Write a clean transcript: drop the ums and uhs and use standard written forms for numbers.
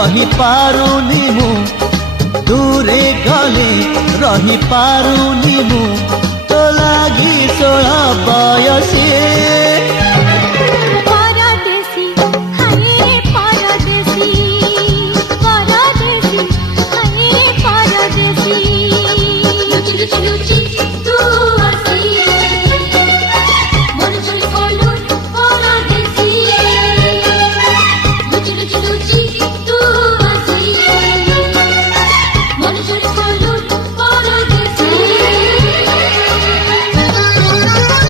रही पारुनी मु दूरे गले रही पारुनी मु तो लागी 16